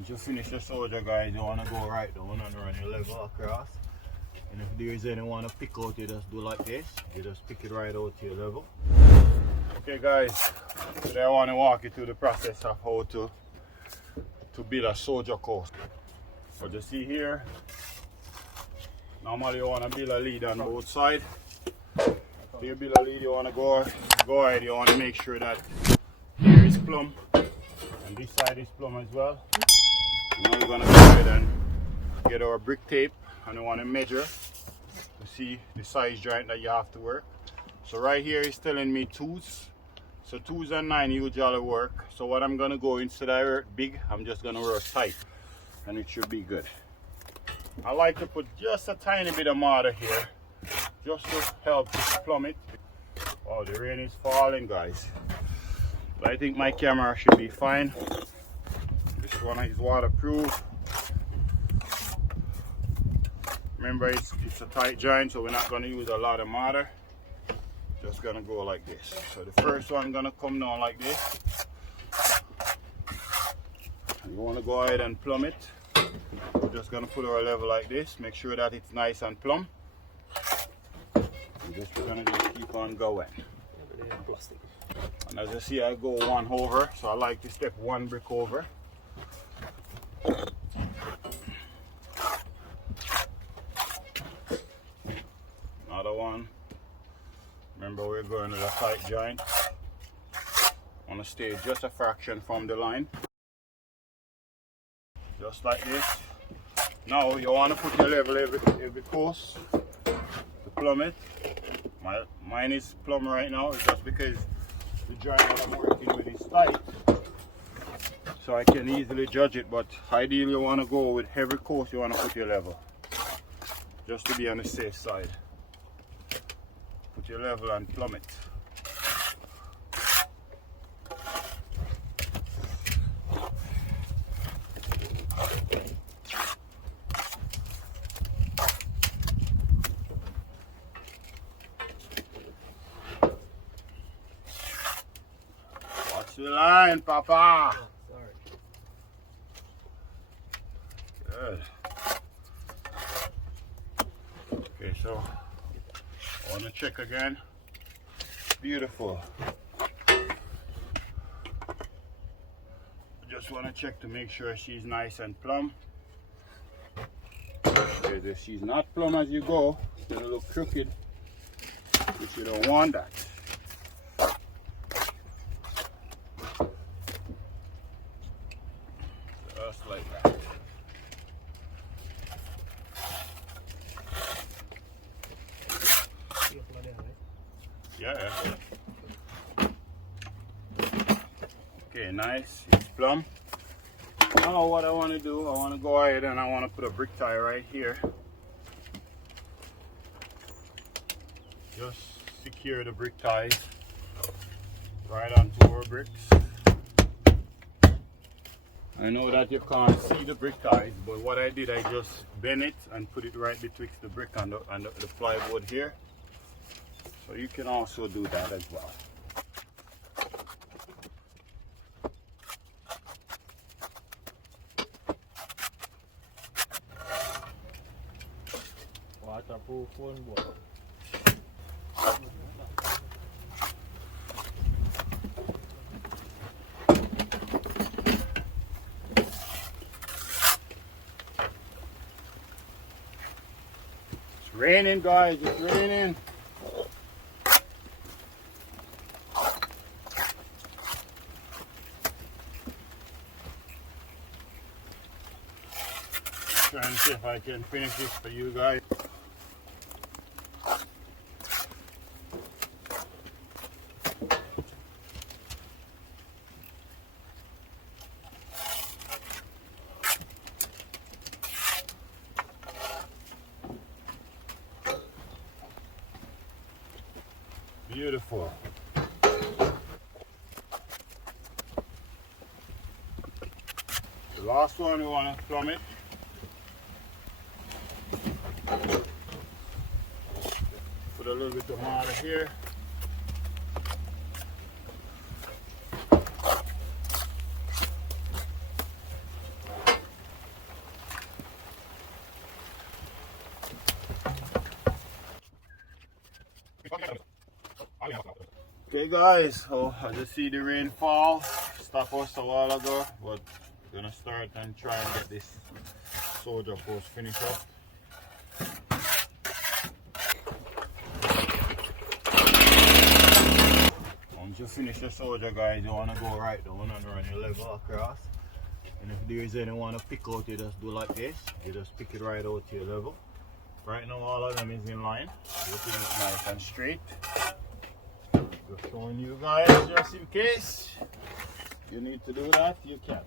Once you finish the soldier, guys, you want to go right down and run your level across. And if there is any want to pick out, you just do like this. You just pick it right out to your level. Okay, guys, today I want to walk you through the process of how to build a soldier coast. But you see here, normally you want to build a lead on both sides. So you build a lead, you want to go ahead, you want to make sure that here is plumb and this side is plumb as well. Now we're going to go ahead and get our brick tape, and we want to measure to see the size joint that you have to work. So right here is telling me 2s. So 2s and 9 usually work. So what I'm going to go, instead of work big, I'm just going to work tight, and it should be good. I like to put just a tiny bit of mortar here just to help to plumb it. Oh, the rain is falling, guys. But I think my camera should be fine. This one is waterproof. Remember, it's a tight joint, so we're not going to use a lot of mortar. Just going to go like this. So the first one going to come down like this. You want to go ahead and plumb it. We're just going to put our level like this. Make sure that it's nice and plumb. We're just going to just keep on going. And as you see, I go one over, so I like to step one brick over. Another one. Remember, we're going with a tight joint. I want to stay just a fraction from the line. Just like this. Now you want to put your level every course to plumb it. Mine is plumb right now, it's just because the joint that I'm working with is tight, so I can easily judge it. But ideally you want to go with every course, you want to put your level, just to be on the safe side. Put your level and plumb it. Watch the line, Papa. Oh, sorry. Good. Okay, so I want to check again. Beautiful. Just want to check to make sure she's nice and plumb. Because if she's not plumb as you go, it's going to look crooked, which you don't want that. Just like that. Yeah. Okay, nice. It's plumb. Now what I want to do, I want to go ahead and I want to put a brick tie right here. Just secure the brick ties right onto our bricks. I know that you can't see the brick ties, but what I did, I just bend it and put it right betwixt the brick and the plywood here. So you can also do that as well. Waterproof phone board. It's raining, guys, it's raining. Trying to see if I can finish this for you guys. Beautiful. The last one, we want to plumb it. Put a little bit of mortar here. Okay guys, so I just see the rain fall, stop us a while ago, but we're gonna start and try and get this soldier post finished up. Once you finish the soldier guys, you wanna go right down and run your level across. And if there is anyone to pick out, you just do like this, you just pick it right out to your level. Right now all of them is in line, looking nice and straight. Just showing you guys just in case you need to do that, you can.